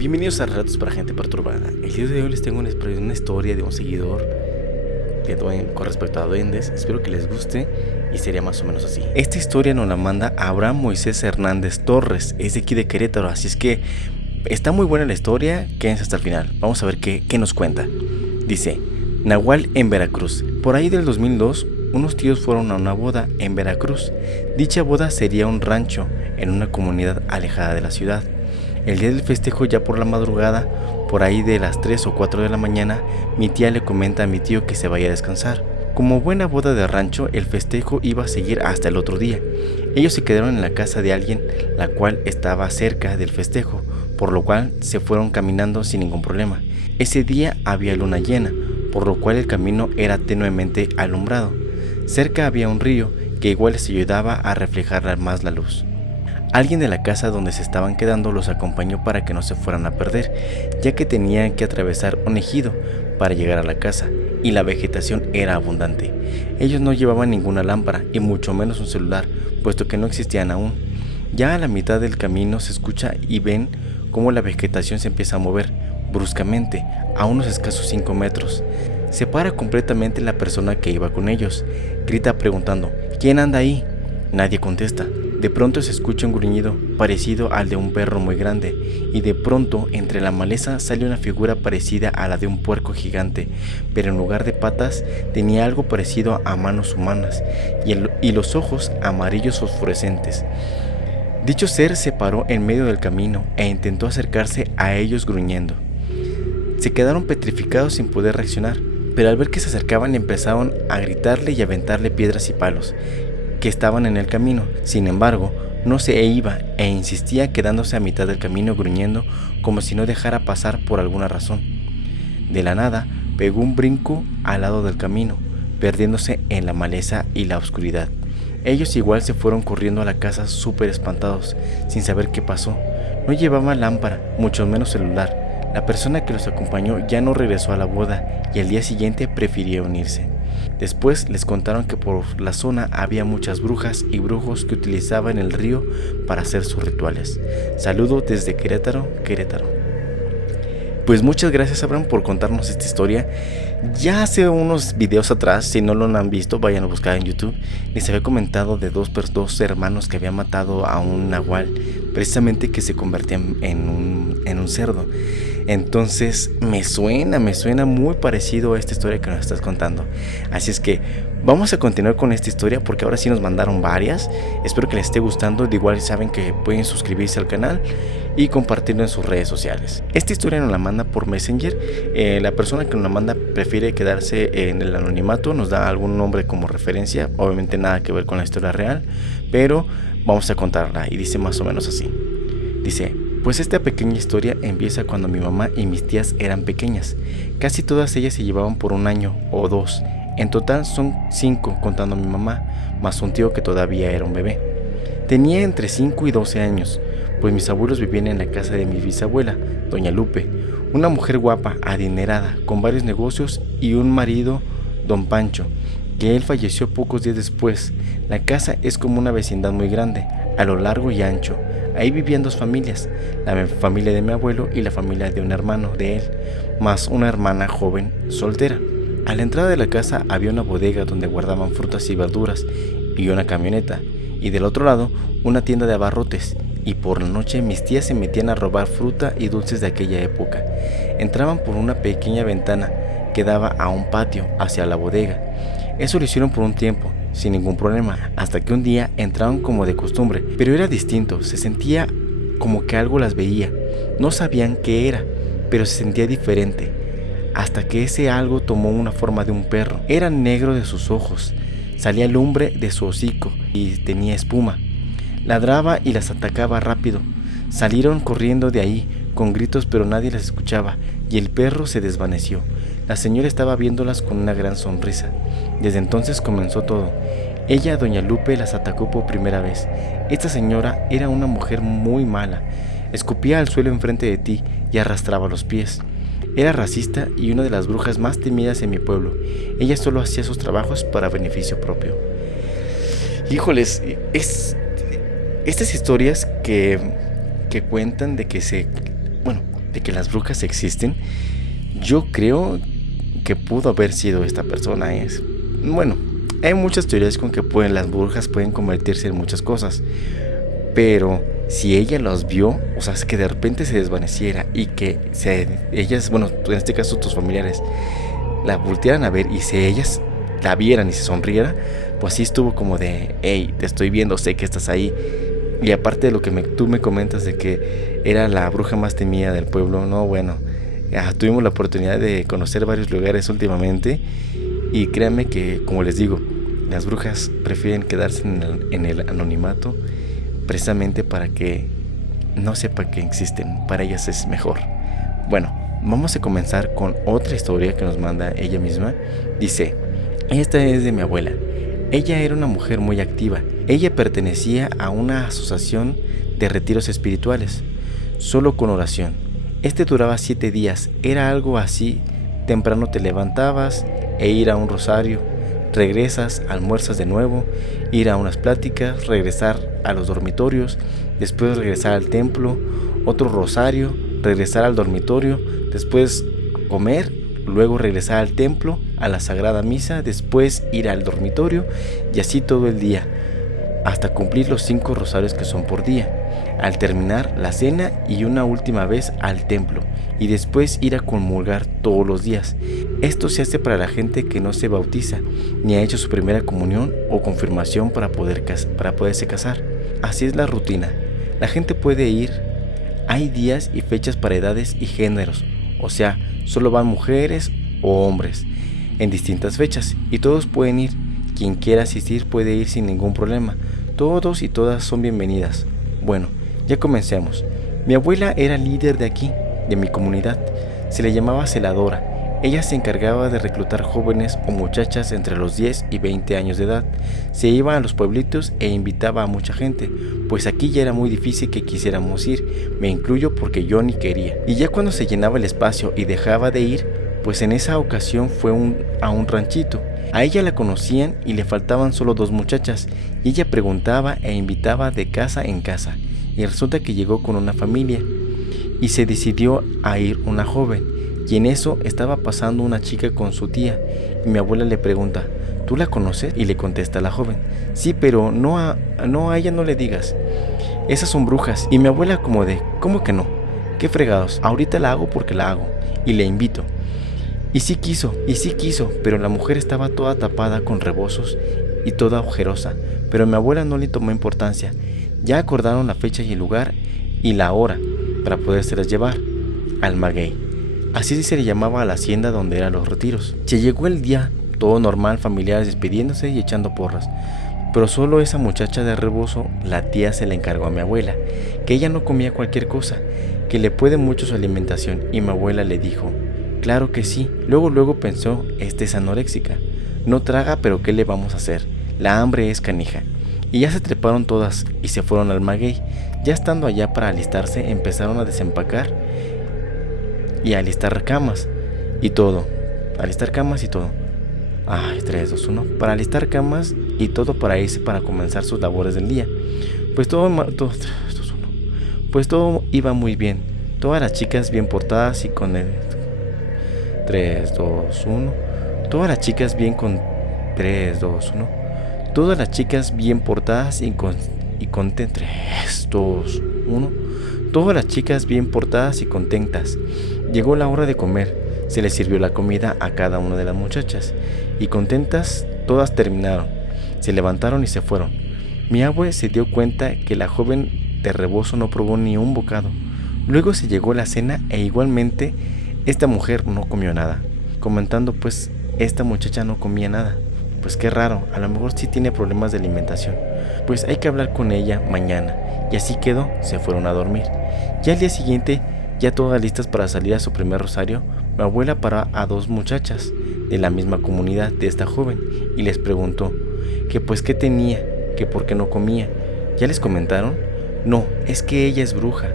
Bienvenidos a Relatos para Gente Perturbada. El día de hoy les tengo una historia de un seguidor con respecto a duendes. Espero que les guste y sería más o menos así. Esta historia nos la manda Abraham Moisés Hernández Torres. Es de aquí de Querétaro, así es que está muy buena la historia. Quédense hasta el final. Vamos a ver qué nos cuenta. Dice: Nahual en Veracruz. Por ahí del 2002, unos tíos fueron a una boda en Veracruz. Dicha boda sería un rancho en una comunidad alejada de la ciudad. El día del festejo, ya por la madrugada, por ahí de las 3 o 4 de la mañana, mi tía le comenta a mi tío que se vaya a descansar. Como buena boda de rancho, el festejo iba a seguir hasta el otro día. Ellos se quedaron en la casa de alguien, la cual estaba cerca del festejo, por lo cual se fueron caminando sin ningún problema. Ese día había luna llena, por lo cual el camino era tenuemente alumbrado. Cerca había un río que igual les ayudaba a reflejar más la luz. Alguien de la casa donde se estaban quedando los acompañó para que no se fueran a perder, ya que tenían que atravesar un ejido para llegar a la casa, y la vegetación era abundante. Ellos no llevaban ninguna lámpara y mucho menos un celular, puesto que no existían aún. Ya a la mitad del camino se escucha y ven cómo la vegetación se empieza a mover bruscamente a unos escasos 5 metros. Se para completamente la persona que iba con ellos. Grita preguntando: ¿quién anda ahí? Nadie contesta. De pronto se escucha un gruñido parecido al de un perro muy grande, y de pronto entre la maleza sale una figura parecida a la de un puerco gigante, pero en lugar de patas tenía algo parecido a manos humanas y los ojos amarillos fosforescentes. Dicho ser se paró en medio del camino e intentó acercarse a ellos gruñendo. Se quedaron petrificados sin poder reaccionar, pero al ver que se acercaban empezaron a gritarle y aventarle piedras y palos que estaban en el camino. Sin embargo, no se iba e insistía, quedándose a mitad del camino gruñendo como si no dejara pasar por alguna razón. De la nada, pegó un brinco al lado del camino, perdiéndose en la maleza y la oscuridad. Ellos igual se fueron corriendo a la casa súper espantados, sin saber qué pasó. No llevaba lámpara, mucho menos celular. La persona que los acompañó ya no regresó a la boda y al día siguiente prefirió unirse. Después les contaron que por la zona había muchas brujas y brujos que utilizaban el río para hacer sus rituales. Saludo desde Querétaro. Pues muchas gracias, Abraham, por contarnos esta historia. Ya hace unos videos atrás, si no lo han visto, vayan a buscar en YouTube. Les había comentado de dos hermanos que habían matado a un nahual, precisamente que se convertían en un cerdo. Entonces me suena muy parecido a esta historia que nos estás contando. Así es que vamos a continuar con esta historia, porque ahora sí nos mandaron varias. Espero que les esté gustando. De igual saben que pueden suscribirse al canal y compartirlo en sus redes sociales. Esta historia nos la manda por Messenger. La persona que nos la manda prefiere quedarse en el anonimato. Nos da algún nombre como referencia, obviamente nada que ver con la historia real, pero vamos a contarla y dice más o menos así. Dice: pues esta pequeña historia empieza cuando mi mamá y mis tías eran pequeñas. Casi todas ellas se llevaban por 1 año o 2. En total son 5 contando a mi mamá, más un tío que todavía era un bebé. Tenía entre 5 y 12 años, pues mis abuelos vivían en la casa de mi bisabuela, doña Lupe, una mujer guapa, adinerada, con varios negocios y un marido, don Pancho, que él falleció pocos días después. La casa es como una vecindad muy grande, a lo largo y ancho. Ahí vivían 2 familias, la familia de mi abuelo y la familia de un hermano de él, más una hermana joven soltera. A la entrada de la casa había una bodega donde guardaban frutas y verduras y una camioneta, y del otro lado una tienda de abarrotes, y por la noche mis tías se metían a robar fruta y dulces de aquella época. Entraban por una pequeña ventana que daba a un patio hacia la bodega. Eso lo hicieron por un tiempo, sin ningún problema, hasta que un día entraron como de costumbre, pero era distinto. Se sentía como que algo las veía. No sabían qué era, pero se sentía diferente, hasta que ese algo tomó una forma de un perro. Era negro de sus ojos, salía lumbre de su hocico y tenía espuma. Ladraba y las atacaba rápido. Salieron corriendo de ahí con gritos, pero nadie las escuchaba, y el perro se desvaneció. La señora estaba viéndolas con una gran sonrisa. Desde entonces comenzó todo. Ella, doña Lupe, las atacó por primera vez. Esta señora era una mujer muy mala. Escupía al suelo enfrente de ti y arrastraba los pies. Era racista y una de las brujas más temidas en mi pueblo. Ella solo hacía sus trabajos para beneficio propio. Híjoles, estas historias que cuentan de que de que las brujas existen, yo creo que pudo haber sido esta persona. Bueno, hay muchas teorías con que las brujas pueden convertirse en muchas cosas, pero si ella los vio, o sea, es que de repente se desvaneciera y que ellas, bueno, en este caso tus familiares, la voltearan a ver y si ellas la vieran y se sonriera, pues sí estuvo como de, hey, te estoy viendo, sé que estás ahí. Y aparte de lo que tú me comentas de que era la bruja más temida del pueblo, no, bueno, tuvimos la oportunidad de conocer varios lugares últimamente y créanme que, como les digo, las brujas prefieren quedarse en el anonimato precisamente para que no sepa que existen, para ellas es mejor. Bueno, vamos a comenzar con otra historia que nos manda ella misma. Dice, esta es de mi abuela. Ella era una mujer muy activa. Ella pertenecía a una asociación de retiros espirituales, solo con oración. Este duraba 7 días. Era algo así: temprano te levantabas e ir a un rosario, regresas, almuerzas de nuevo, ir a unas pláticas, regresar a los dormitorios, después regresar al templo, otro rosario, regresar al dormitorio, después comer, luego regresar al templo, a la Sagrada Misa, después ir al dormitorio y así todo el día, hasta cumplir los 5 rosarios que son por día. Al terminar la cena y una última vez al templo y después ir a comulgar todos los días. Esto se hace para la gente que no se bautiza ni ha hecho su primera comunión o confirmación para poderse casar. Así es la rutina. La gente puede ir. Hay días y fechas para edades y géneros, o sea, solo van mujeres o hombres en distintas fechas y todos pueden ir. Quien quiera asistir puede ir sin ningún problema. Todos y todas son bienvenidas. Bueno, ya comencemos. Mi abuela era líder de aquí, de mi comunidad. Se le llamaba celadora. Ella se encargaba de reclutar jóvenes o muchachas entre los 10 y 20 años de edad. Se iba a los pueblitos e invitaba a mucha gente, pues aquí ya era muy difícil que quisiéramos ir, me incluyo porque yo ni quería. Y ya cuando se llenaba el espacio y dejaba de ir, pues en esa ocasión fue a un ranchito. A ella la conocían y le faltaban solo 2 muchachas, y ella preguntaba e invitaba de casa en casa, y resulta que llegó con una familia, y se decidió a ir una joven, y en eso estaba pasando una chica con su tía, y mi abuela le pregunta, ¿tú la conoces? Y le contesta la joven, sí, pero no a ella no le digas, esas son brujas. Y mi abuela como de, ¿cómo que no? ¿Qué fregados? Ahorita la hago porque la hago, y le invito. Y sí quiso, pero la mujer estaba toda tapada con rebozos y toda ojerosa, pero mi abuela no le tomó importancia. Ya acordaron la fecha y el lugar y la hora para podérselas llevar al maguey. Así se le llamaba a la hacienda donde eran los retiros. Se llegó el día, todo normal, familiares despidiéndose y echando porras. Pero solo esa muchacha de rebozo, la tía se le encargó a mi abuela, que ella no comía cualquier cosa, que le puede mucho su alimentación, y mi abuela le dijo, claro que sí. Luego pensó, esta es anoréxica, no traga, pero ¿qué le vamos a hacer? La hambre es canija. Y ya se treparon todas y se fueron al maguey. Ya estando allá para alistarse, empezaron a desempacar y a alistar camas y todo. Ay, 3, 2, 1. Para alistar camas y todo para irse para comenzar sus labores del día. Pues todo iba muy bien. Todas las chicas bien portadas y con el 3, 2, 1. Todas las chicas bien con 3, 2, 1. Todas las chicas bien portadas y contentas. 3, 2, 1. Todas las chicas bien portadas y contentas. Llegó la hora de comer. Se les sirvió la comida a cada una de las muchachas. Y contentas, todas terminaron. Se levantaron y se fueron. Mi abue se dio cuenta que la joven de rebozo no probó ni un bocado. Luego se llegó la cena e igualmente esta mujer no comió nada. Comentando pues, esta muchacha no comía nada. Pues qué raro, a lo mejor sí tiene problemas de alimentación. Pues hay que hablar con ella mañana. Y así quedó, se fueron a dormir. Ya al día siguiente, ya todas listas para salir a su primer rosario, mi abuela paró a 2 muchachas de la misma comunidad de esta joven y les preguntó que pues qué tenía, que por qué no comía. ¿Ya les comentaron? No, es que ella es bruja.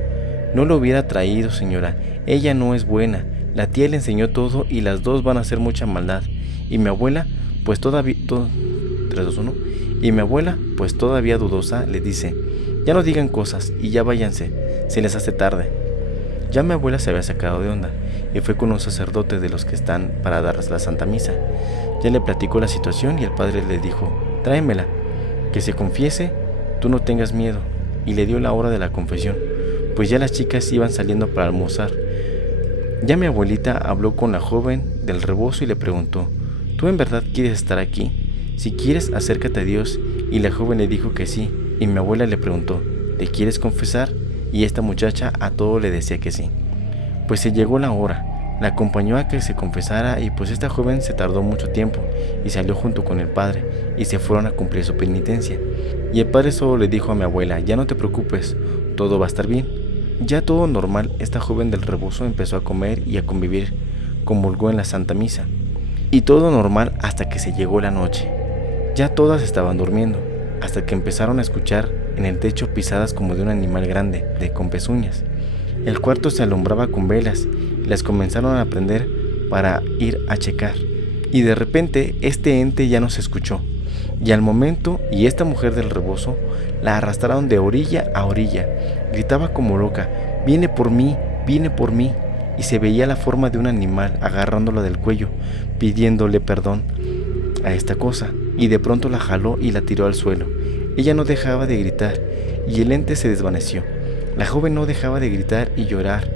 No lo hubiera traído, señora. Ella no es buena. La tía le enseñó todo y las 2 van a hacer mucha maldad. Y mi abuela, pues todavía... 3, 2, 1. Y mi abuela, pues todavía dudosa, le dice, ya no digan cosas y ya váyanse, se les hace tarde. Ya mi abuela se había sacado de onda y fue con un sacerdote de los que están para darles la Santa Misa. Ya le platicó la situación y el padre le dijo: tráemela, que se confiese, tú no tengas miedo, y le dio la hora de la confesión, pues ya las chicas iban saliendo para almorzar. Ya mi abuelita habló con la joven del rebozo y le preguntó: ¿tú en verdad quieres estar aquí? Si quieres, acércate a Dios. Y la joven le dijo que sí, y mi abuela le preguntó: ¿te quieres confesar? Y esta muchacha a todo le decía que sí. Pues se llegó la hora, la acompañó a que se confesara, y pues esta joven se tardó mucho tiempo y salió junto con el padre y se fueron a cumplir su penitencia. Y el padre solo le dijo a mi abuela: ya no te preocupes, todo va a estar bien. Ya todo normal, esta joven del rebozo empezó a comer y a convivir, comulgó en la Santa Misa. Y todo normal hasta que se llegó la noche. Ya todas estaban durmiendo, hasta que empezaron a escuchar en el techo pisadas como de un animal grande, con pezuñas. El cuarto se alumbraba con velas y las comenzaron a prender para ir a checar. Y de repente este ente ya no se escuchó. Y al momento, y esta mujer del rebozo la arrastraron de orilla a orilla. Gritaba como loca: viene por mí, viene por mí. Y se veía la forma de un animal agarrándola del cuello, pidiéndole perdón a esta cosa. Y de pronto la jaló y la tiró al suelo. Ella no dejaba de gritar y el ente se desvaneció. La joven no dejaba de gritar y llorar.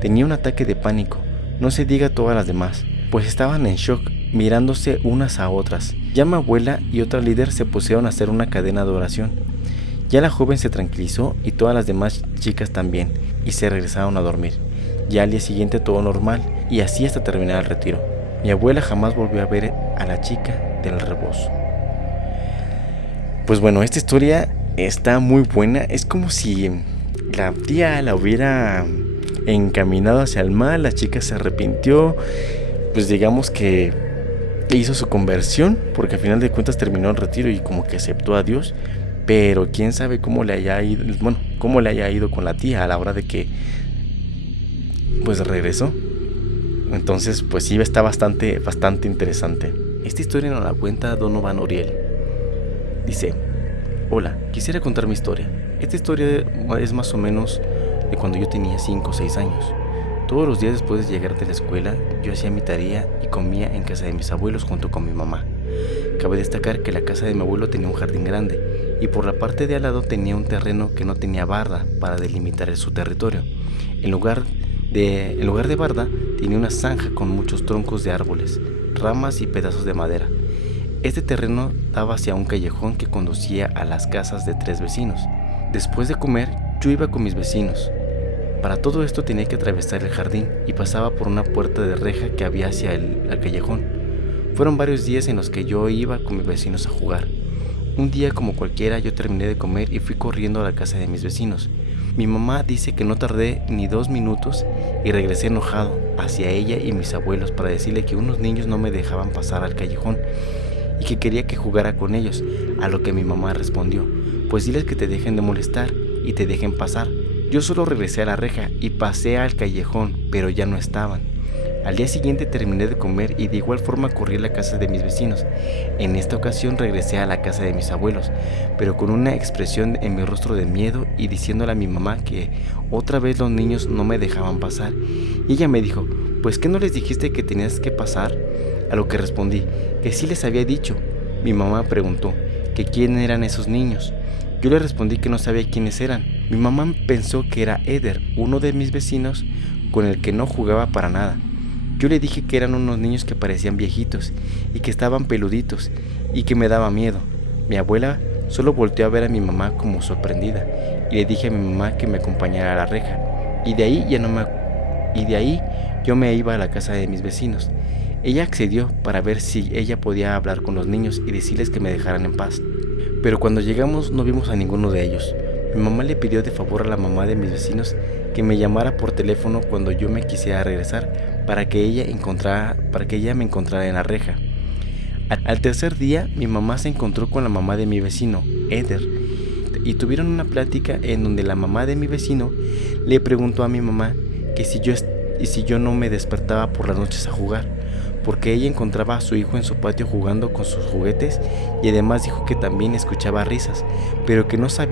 Tenía un ataque de pánico, no se diga todas las demás, pues estaban en shock, mirándose unas a otras. Ya mi abuela y otra líder se pusieron a hacer una cadena de oración. Ya la joven se tranquilizó y todas las demás chicas también, y se regresaron a dormir. Ya al día siguiente todo normal, y así hasta terminar el retiro. Mi abuela jamás volvió a ver a la chica del rebozo. Pues bueno, esta historia está muy buena. Es como si la tía la hubiera encaminado hacia el mal, la chica se arrepintió, pues digamos que hizo su conversión, porque al final de cuentas terminó el retiro y como que aceptó a Dios, pero quién sabe cómo le haya ido con la tía a la hora de que pues regresó. Entonces pues sí, está bastante interesante. Esta historia nos la cuenta Donovan Oriel. Dice: hola, quisiera contar mi historia. Esta historia es más o menos de cuando yo tenía 5 o 6 años. Todos los días después de llegar de la escuela, yo hacía mi tarea y comía en casa de mis abuelos junto con mi mamá. Cabe destacar que la casa de mi abuelo tenía un jardín grande y por la parte de al lado tenía un terreno que no tenía barda para delimitar su territorio. En lugar de barda tenía una zanja con muchos troncos de árboles, ramas y pedazos de madera. Este terreno daba hacia un callejón que conducía a las casas de 3 vecinos. Después de comer, yo iba con mis vecinos. Para todo esto tenía que atravesar el jardín y pasaba por una puerta de reja que había hacia el callejón. Fueron varios días en los que yo iba con mis vecinos a jugar. Un día como cualquiera yo terminé de comer y fui corriendo a la casa de mis vecinos. Mi mamá dice que no tardé ni 2 minutos y regresé enojado hacia ella y mis abuelos para decirle que unos niños no me dejaban pasar al callejón y que quería que jugara con ellos, a lo que mi mamá respondió: pues diles que te dejen de molestar y te dejen pasar. Yo solo regresé a la reja y pasé al callejón, pero ya no estaban. Al día siguiente terminé de comer y de igual forma corrí a la casa de mis vecinos. En esta ocasión regresé a la casa de mis abuelos, pero con una expresión en mi rostro de miedo y diciéndole a mi mamá que otra vez los niños no me dejaban pasar. Y ella me dijo: ¿pues qué no les dijiste que tenías que pasar? A lo que respondí que sí les había dicho. Mi mamá preguntó que quién eran esos niños. Yo le respondí que no sabía quiénes eran. Mi mamá pensó que era Eder, uno de mis vecinos con el que no jugaba para nada. Yo le dije que eran unos niños que parecían viejitos y que estaban peluditos y que me daba miedo. Mi abuela solo volteó a ver a mi mamá como sorprendida y le dije a mi mamá que me acompañara a la reja. Y de ahí yo me iba a la casa de mis vecinos. Ella accedió para ver si ella podía hablar con los niños y decirles que me dejaran en paz. Pero cuando llegamos no vimos a ninguno de ellos. Mi mamá le pidió de favor a la mamá de mis vecinos que me llamara por teléfono cuando yo me quisiera regresar para que ella me encontrara en la reja. Al tercer día mi mamá se encontró con la mamá de mi vecino, Eder, y tuvieron una plática en donde la mamá de mi vecino le preguntó a mi mamá que si yo no me despertaba por las noches a jugar, porque ella encontraba a su hijo en su patio jugando con sus juguetes y además dijo que también escuchaba risas, pero que no se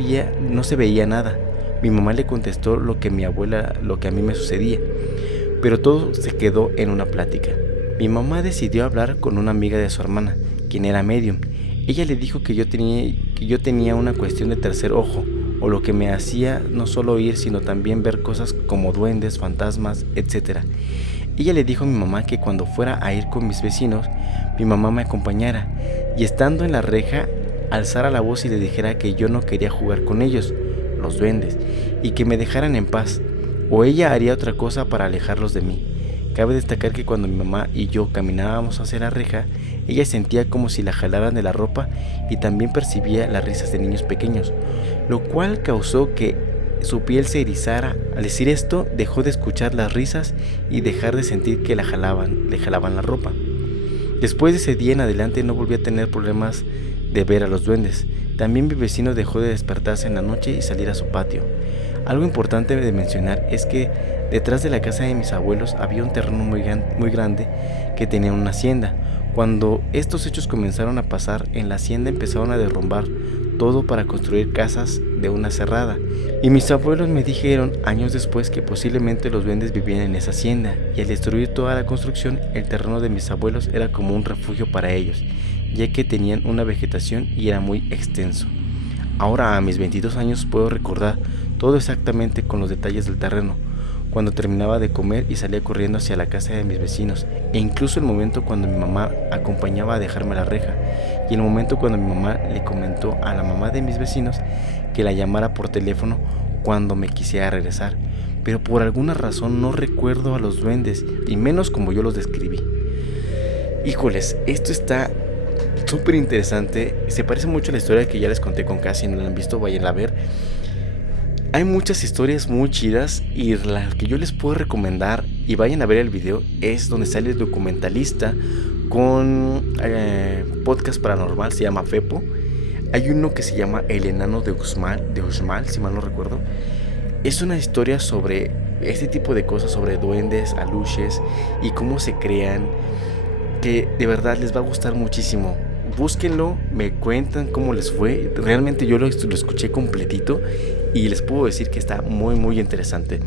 veía nada, Mi mamá le contestó lo que a mí me sucedía, pero todo se quedó en una plática. Mi mamá decidió hablar con una amiga de su hermana, quien era medium. Ella le dijo que yo tenía una cuestión de tercer ojo, o lo que me hacía no solo oír, sino también ver cosas como duendes, fantasmas, etc. Ella le dijo a mi mamá que cuando fuera a ir con mis vecinos, mi mamá me acompañara, y estando en la reja, alzara la voz y le dijera que yo no quería jugar con ellos, los duendes, y que me dejaran en paz, o ella haría otra cosa para alejarlos de mí. Cabe destacar que cuando mi mamá y yo caminábamos hacia la reja, ella sentía como si la jalaran de la ropa y también percibía las risas de niños pequeños, lo cual causó que su piel se erizara. Al decir esto, dejó de escuchar las risas y dejar de sentir que le jalaban la ropa. Después de ese día en adelante no volví a tener problemas de ver a los duendes. También mi vecino dejó de despertarse en la noche y salir a su patio. Algo importante de mencionar es que detrás de la casa de mis abuelos había un terreno muy grande que tenía una hacienda. Cuando estos hechos comenzaron a pasar, en la hacienda empezaron a derrumbar todo para construir casas de una cerrada. Y mis abuelos me dijeron años después que posiblemente los duendes vivían en esa hacienda, y al destruir toda la construcción, el terreno de mis abuelos era como un refugio para ellos, ya que tenían una vegetación y era muy extenso. Ahora, a mis 22 años, puedo recordar todo exactamente con los detalles del terreno, cuando terminaba de comer y salía corriendo hacia la casa de mis vecinos, e incluso el momento cuando mi mamá acompañaba a dejarme la reja, y el momento cuando mi mamá le comentó a la mamá de mis vecinos que la llamara por teléfono cuando me quisiera regresar, pero por alguna razón no recuerdo a los duendes, y menos como yo los describí. Híjoles, esto está súper interesante, se parece mucho a la historia que ya les conté con Cassie. Si no la han visto, vayan a ver. Hay muchas historias muy chidas, y la que yo les puedo recomendar, y vayan a ver el video, es donde sale el documentalista con podcast paranormal, se llama Fepo. Hay uno que se llama El Enano de Uxmal, si mal no recuerdo. Es una historia sobre este tipo de cosas, sobre duendes, aluches y cómo se crean, que de verdad les va a gustar muchísimo. Búsquenlo, me cuentan cómo les fue. Realmente yo lo escuché completito y les puedo decir que está muy muy interesante.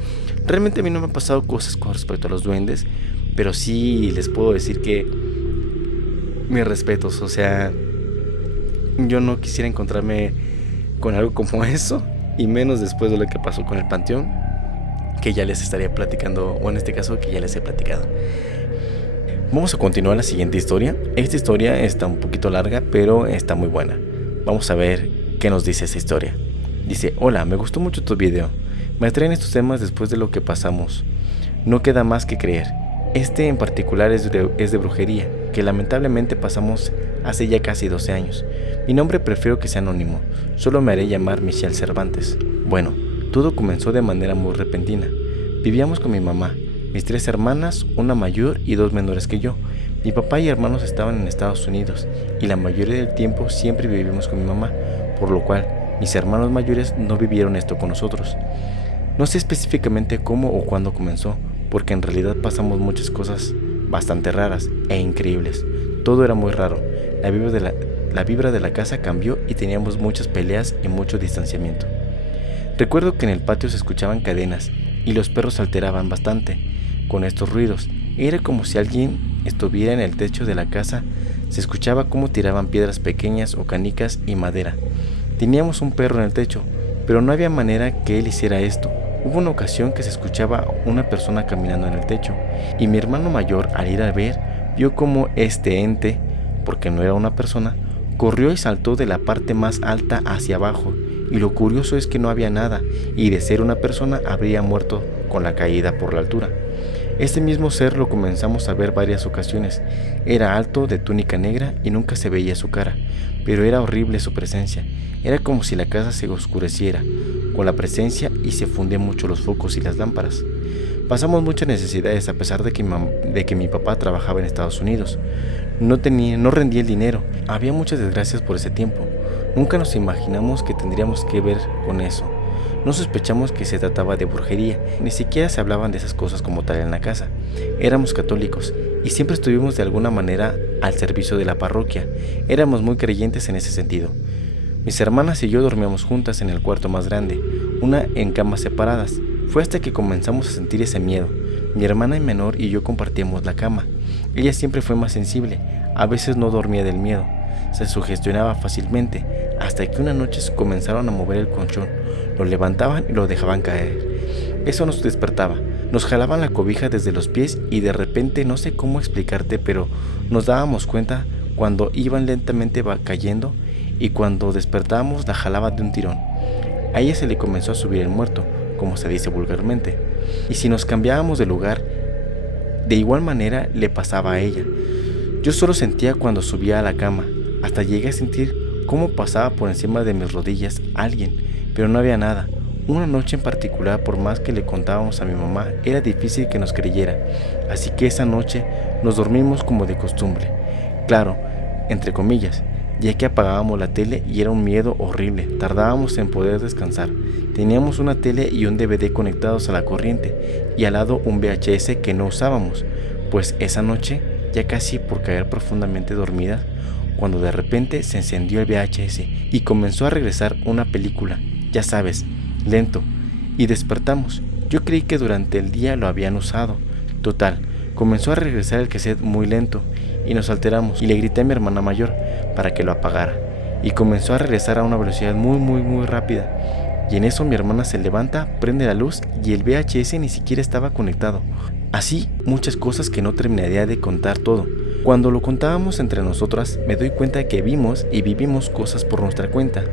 Realmente a mí no me han pasado cosas con respecto a los duendes, pero sí les puedo decir que mis respetos. O sea, yo no quisiera encontrarme con algo como eso, y menos después de lo que pasó con el panteón, que ya les estaría platicando, o en este caso que ya les he platicado. Vamos a continuar la siguiente historia. Esta historia está un poquito larga, pero está muy buena. Vamos a ver qué nos dice esa historia. Dice: hola, me gustó mucho tu video. Me atraen estos temas después de lo que pasamos. No queda más que creer. Este en particular es de brujería, que lamentablemente pasamos hace ya casi 12 años. Mi nombre prefiero que sea anónimo. Solo me haré llamar Michelle Cervantes. Bueno, todo comenzó de manera muy repentina. Vivíamos con mi mamá, mis 3 hermanas, una mayor y 2 menores que yo. Mi papá y hermanos estaban en Estados Unidos, y la mayoría del tiempo siempre vivimos con mi mamá, por lo cual mis hermanos mayores no vivieron esto con nosotros. No sé específicamente cómo o cuándo comenzó, porque en realidad pasamos muchas cosas bastante raras e increíbles. Todo era muy raro. La vibra de la casa cambió y teníamos muchas peleas y mucho distanciamiento. Recuerdo que en el patio se escuchaban cadenas y los perros se alteraban bastante con estos ruidos. Era como si alguien estuviera en el techo de la casa. Se escuchaba cómo tiraban piedras pequeñas o canicas y madera. Teníamos un perro en el techo, pero no había manera que él hiciera esto. Hubo una ocasión que se escuchaba una persona caminando en el techo, y mi hermano mayor, al ir a ver, vio como este ente, porque no era una persona, corrió y saltó de la parte más alta hacia abajo, y lo curioso es que no había nada, y de ser una persona habría muerto con la caída por la altura. Este mismo ser lo comenzamos a ver varias ocasiones. Era alto, de túnica negra, y nunca se veía su cara, pero era horrible su presencia. Era como si la casa se oscureciera con la presencia y se fundían mucho los focos y las lámparas. Pasamos muchas necesidades a pesar de que mi papá trabajaba en Estados Unidos. No rendía el dinero. Había muchas desgracias por ese tiempo. Nunca nos imaginamos que tendríamos que ver con eso. No sospechamos que se trataba de brujería, ni siquiera se hablaban de esas cosas como tal en la casa. Éramos católicos y siempre estuvimos de alguna manera al servicio de la parroquia. Éramos muy creyentes en ese sentido. Mis hermanas y yo dormíamos juntas en el cuarto más grande. una en camas separadas. Fue hasta que comenzamos a sentir ese miedo. Mi hermana menor y yo compartíamos la cama. Ella siempre fue más sensible, a veces no dormía del miedo, se sugestionaba fácilmente, hasta que una noche comenzaron a mover el colchón, lo levantaban y lo dejaban caer. Eso nos despertaba, nos jalaban la cobija desde los pies y de repente, no sé cómo explicarte, pero nos dábamos cuenta cuando iban lentamente cayendo y cuando despertábamos la jalaban de un tirón. A ella se le comenzó a subir el muerto, como se dice vulgarmente, y si nos cambiábamos de lugar, de igual manera le pasaba a ella. Yo solo sentía cuando subía a la cama, hasta llegué a sentir cómo pasaba por encima de mis rodillas alguien, pero no había nada. Una noche en particular, por más que le contábamos a mi mamá, era difícil que nos creyera, así que esa noche nos dormimos como de costumbre. Claro, entre comillas, ya que apagábamos la tele y era un miedo horrible, tardábamos en poder descansar. Teníamos una tele y un DVD conectados a la corriente y al lado un VHS que no usábamos, pues esa noche, ya casi por caer profundamente dormida, cuando de repente se encendió el VHS y comenzó a regresar una película, ya sabes, lento, y despertamos. Yo creí que durante el día lo habían usado. Total, comenzó a regresar el cassette muy lento y nos alteramos y le grité a mi hermana mayor para que lo apagara y comenzó a regresar a una velocidad muy rápida. Y en eso mi hermana se levanta, prende la luz y el VHS ni siquiera estaba conectado. Así muchas cosas que no terminaría de contar todo. Cuando lo contábamos entre nosotras me doy cuenta de que vimos y vivimos cosas por nuestra cuenta.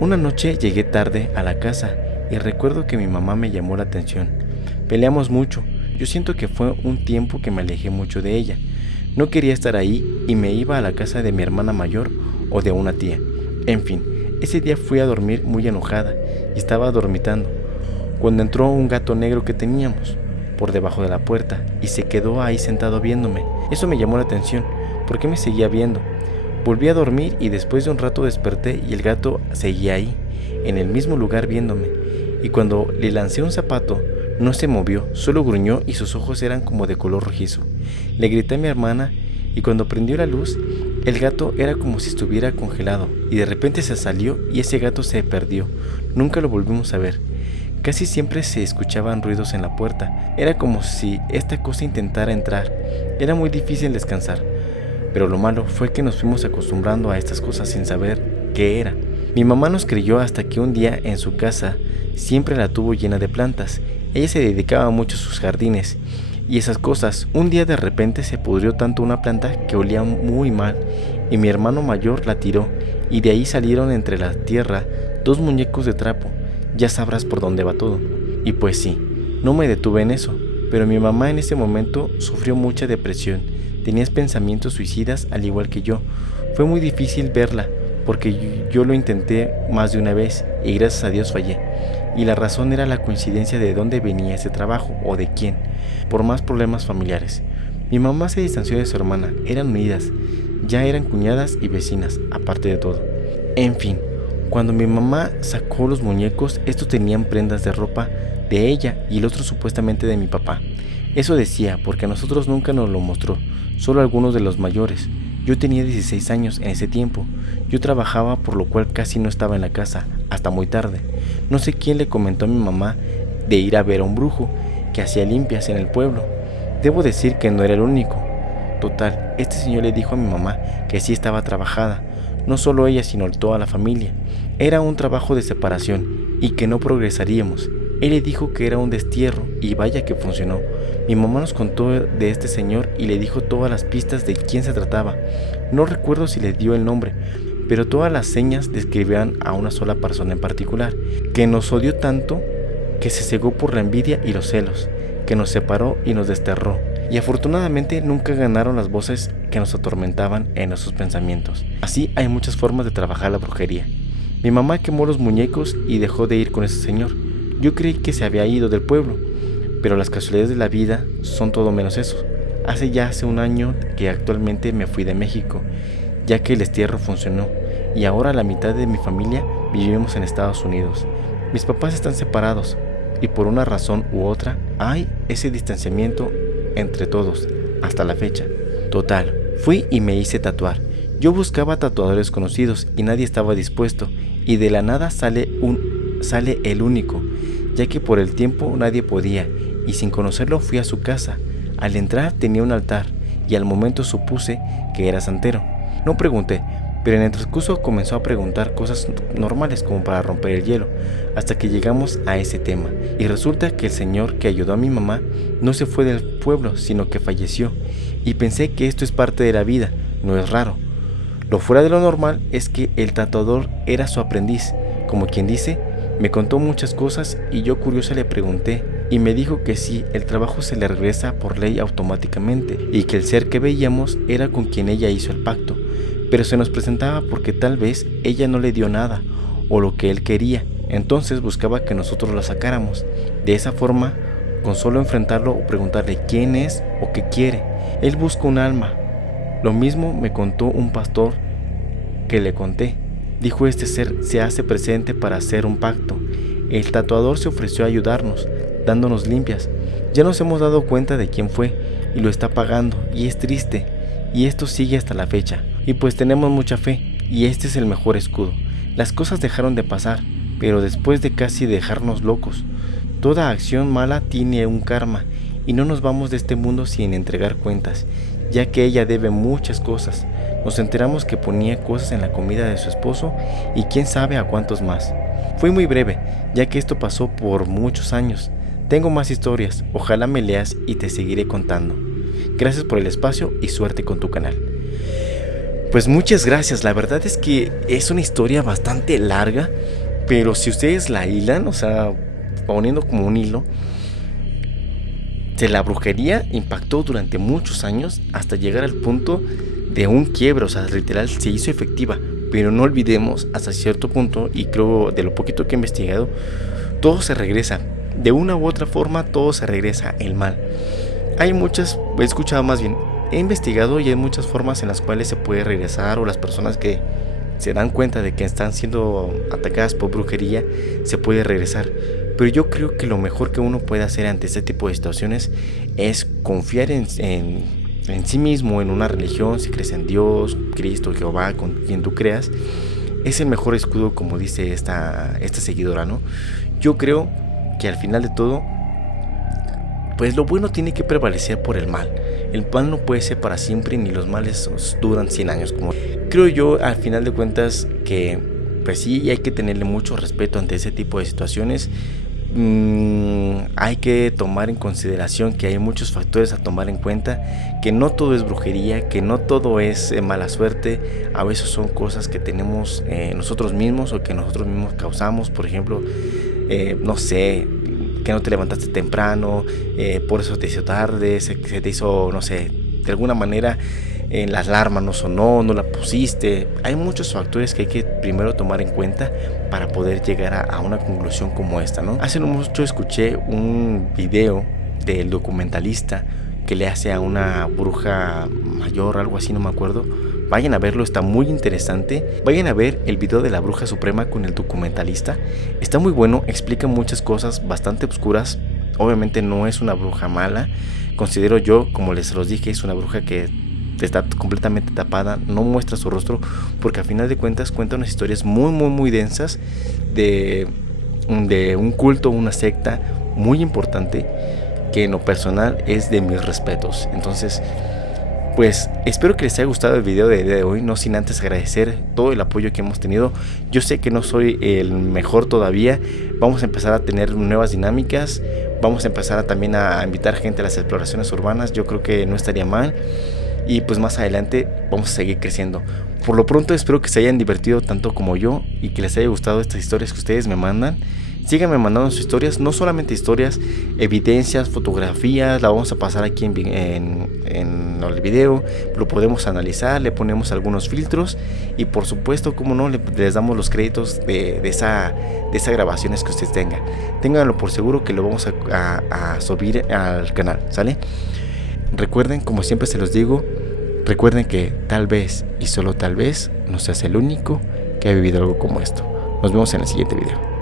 Una noche llegué tarde a la casa y recuerdo que mi mamá me llamó la atención. Peleamos mucho, yo siento que fue un tiempo que me alejé mucho de ella. No quería estar ahí y me iba a la casa de mi hermana mayor o de una tía. En fin, ese día fui a dormir muy enojada y estaba dormitando cuando entró un gato negro que teníamos por debajo de la puerta y se quedó ahí sentado viéndome. Eso me llamó la atención, porque me seguía viendo. Volví a dormir y después de un rato desperté y el gato seguía ahí, en el mismo lugar viéndome. Y cuando le lancé un zapato, no se movió, solo gruñó y sus ojos eran como de color rojizo. Le grité a mi hermana y cuando prendió la luz, el gato era como si estuviera congelado y de repente se salió y ese gato se perdió. Nunca lo volvimos a ver. Casi siempre se escuchaban ruidos en la puerta. Era como si esta cosa intentara entrar. Era muy difícil descansar. Pero lo malo fue que nos fuimos acostumbrando a estas cosas sin saber qué era. Mi mamá nos creyó hasta que un día en su casa siempre la tuvo llena de plantas. Ella se dedicaba mucho a sus jardines y esas cosas. Un día de repente se pudrió tanto una planta que olía muy mal y mi hermano mayor la tiró y de ahí salieron entre la tierra 2 muñecos de trapo. Ya sabrás por dónde va todo. Y pues sí, no me detuve en eso, pero mi mamá en ese momento sufrió mucha depresión. Tenía pensamientos suicidas al igual que yo. Fue muy difícil verla, porque yo lo intenté más de una vez y gracias a Dios fallé. Y la razón era la coincidencia de dónde venía ese trabajo o de quién, por más problemas familiares. Mi mamá se distanció de su hermana, eran unidas, ya eran cuñadas y vecinas, aparte de todo. En fin, cuando mi mamá sacó los muñecos, estos tenían prendas de ropa de ella y el otro supuestamente de mi papá. Eso decía, porque a nosotros nunca nos lo mostró, solo algunos de los mayores. Yo tenía 16 años en ese tiempo. Yo trabajaba, por lo cual casi no estaba en la casa, hasta muy tarde. No sé quién le comentó a mi mamá de ir a ver a un brujo que hacía limpias en el pueblo. Debo decir que no era el único. Total, este señor le dijo a mi mamá que sí estaba trabajada, no solo ella sino toda la familia. Era un trabajo de separación y que no progresaríamos. Él le dijo que era un destierro y vaya que funcionó. Mi mamá nos contó de este señor y le dijo todas las pistas de quién se trataba. No recuerdo si le dio el nombre, pero todas las señas describían a una sola persona en particular, que nos odió tanto que se cegó por la envidia y los celos, que nos separó y nos desterró. Y afortunadamente nunca ganaron las voces que nos atormentaban en nuestros pensamientos. Así hay muchas formas de trabajar la brujería. Mi mamá quemó los muñecos y dejó de ir con ese señor. Yo creí que se había ido del pueblo, pero las casualidades de la vida son todo menos eso. Hace un año que actualmente me fui de México, ya que el destierro funcionó, y ahora la mitad de mi familia vivimos en Estados Unidos. Mis papás están separados, y por una razón u otra hay ese distanciamiento entre todos, hasta la fecha. Total, fui y me hice tatuar. Yo buscaba tatuadores conocidos y nadie estaba dispuesto, y de la nada sale el único, ya que por el tiempo nadie podía, y sin conocerlo fui a su casa. Al entrar tenía un altar, y al momento supuse que era santero. No pregunté, pero en el transcurso comenzó a preguntar cosas normales como para romper el hielo, hasta que llegamos a ese tema. Y resulta que el señor que ayudó a mi mamá no se fue del pueblo, sino que falleció. Y pensé que esto es parte de la vida, no es raro. Lo fuera de lo normal es que el tatuador era su aprendiz, como quien dice. Me contó muchas cosas y yo curiosa le pregunté, y me dijo que sí, el trabajo se le regresa por ley automáticamente, y que el ser que veíamos era con quien ella hizo el pacto, pero se nos presentaba porque tal vez ella no le dio nada, o lo que él quería, entonces buscaba que nosotros la sacáramos. De esa forma, con solo enfrentarlo o preguntarle quién es o qué quiere, él busca un alma. Lo mismo me contó un pastor que le conté. Dijo, este ser se hace presente para hacer un pacto. El tatuador se ofreció a ayudarnos, dándonos limpias. Ya nos hemos dado cuenta de quién fue y lo está pagando, y es triste, y esto sigue hasta la fecha. Y pues tenemos mucha fe, y este es el mejor escudo. Las cosas dejaron de pasar, pero después de casi dejarnos locos. Toda acción mala tiene un karma, y no nos vamos de este mundo sin entregar cuentas, ya que ella debe muchas cosas. Nos enteramos que ponía cosas en la comida de su esposo y quién sabe a cuántos más. Fue muy breve, ya que esto pasó por muchos años. Tengo más historias, ojalá me leas y te seguiré contando. Gracias por el espacio y suerte con tu canal. Pues muchas gracias, la verdad es que es una historia bastante larga, pero si ustedes la hilan, o sea, poniendo como un hilo, la brujería impactó durante muchos años hasta llegar al punto de un quiebre, o sea, literal se hizo efectiva. Pero no olvidemos, hasta cierto punto, y creo de lo poquito que he investigado, todo se regresa, de una u otra forma todo se regresa, el mal. Hay muchas, he escuchado más bien, he investigado y hay muchas formas en las cuales se puede regresar, o las personas que se dan cuenta de que están siendo atacadas por brujería, se puede regresar. Pero yo creo que lo mejor que uno puede hacer ante este tipo de situaciones es confiar en sí mismo, en una religión. Si crees en Dios, Cristo, Jehová, con quien tú creas, es el mejor escudo, como dice esta seguidora, ¿no? Yo creo que al final de todo, pues lo bueno tiene que prevalecer por el mal. El mal no puede ser para siempre, ni los males duran 100 años. Como creo yo, al final de cuentas, que pues sí, hay que tenerle mucho respeto ante ese tipo de situaciones. Hay que tomar en consideración que hay muchos factores a tomar en cuenta, que no todo es brujería, que no todo es mala suerte. A veces son cosas que tenemos nosotros mismos o que nosotros mismos causamos. Por ejemplo, no sé, que no te levantaste temprano, por eso te hizo tarde, se te hizo, no sé, de alguna manera la alarma no sonó, no la pusiste. Hay muchos factores que hay que primero tomar en cuenta para poder llegar a una conclusión como esta, ¿no? Hace no mucho escuché un video del documentalista que le hace a una bruja mayor, algo así, no me acuerdo. Vayan a verlo, está muy interesante. Vayan a ver el video de la bruja suprema con el documentalista. Está muy bueno, explica muchas cosas bastante oscuras. Obviamente no es una bruja mala. Considero yo, como les los dije, es una bruja que está completamente tapada, no muestra su rostro, porque a final de cuentas cuenta unas historias muy densas de un culto, una secta muy importante, que en lo personal es de mis respetos. Entonces, pues espero que les haya gustado el video de hoy, no sin antes agradecer todo el apoyo que hemos tenido. Yo sé que no soy el mejor todavía, vamos a empezar a tener nuevas dinámicas, vamos a empezar también a invitar gente a las exploraciones urbanas. Yo creo que no estaría mal. Y pues más adelante vamos a seguir creciendo. Por lo pronto espero que se hayan divertido tanto como yo y que les haya gustado estas historias que ustedes me mandan. Síganme mandando sus historias, no solamente historias, evidencias, fotografías. La vamos a pasar aquí en el video, lo podemos analizar, le ponemos algunos filtros y por supuesto, como no, les damos los créditos de esas grabaciones que ustedes tengan. Ténganlo por seguro que lo vamos a subir al canal, ¿sale? Recuerden, como siempre se los digo, recuerden que tal vez y solo tal vez no seas el único que ha vivido algo como esto. Nos vemos en el siguiente video.